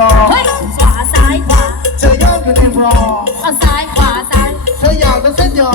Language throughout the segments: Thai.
รอขวาซ้ายขวาเธออยกอยู่ในรอเอาซ้ายขวาซ้าย เธออยากเป็นเส้นยอ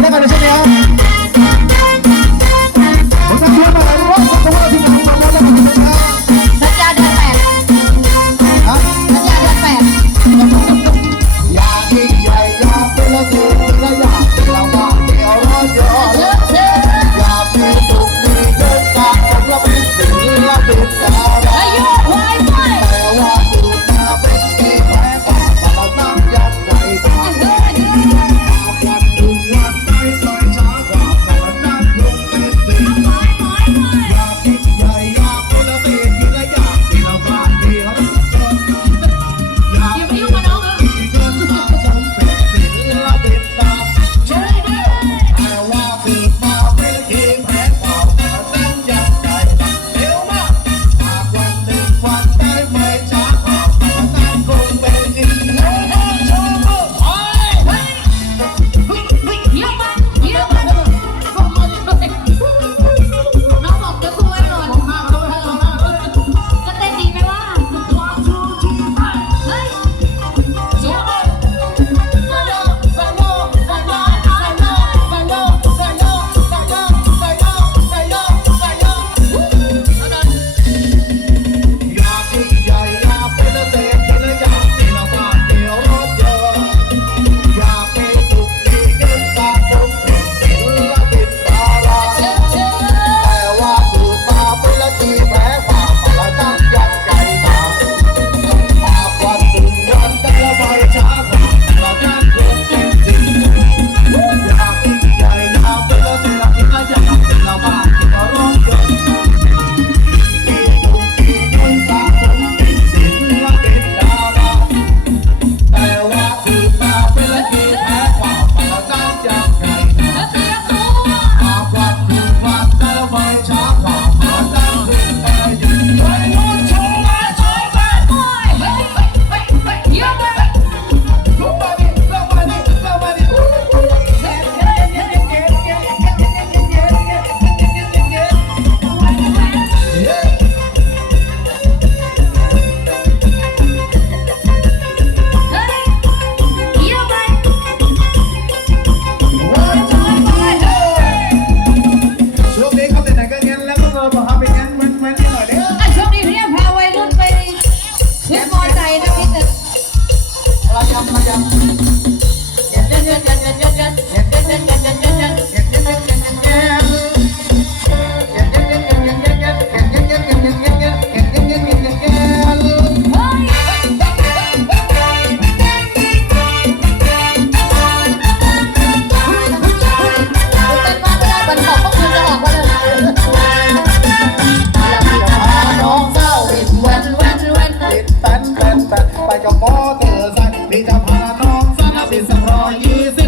แล้กันใช่ไหมครับ พยายาม ยยี่สิบ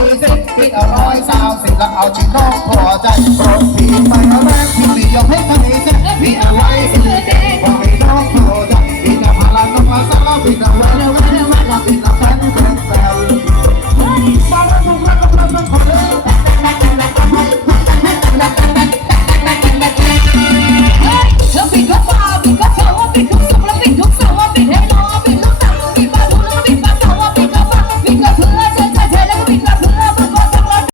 สี่สิบคิดเอาร้อยสามสิบแล้เอาชิ้นน้พอใจปรดผีไปแรงที่ม่ยอมให้ทำให้สียมีอะไรสิว่าไม่น้องพอใจมีแต่ลังน้องมาสาวมีแต่วัน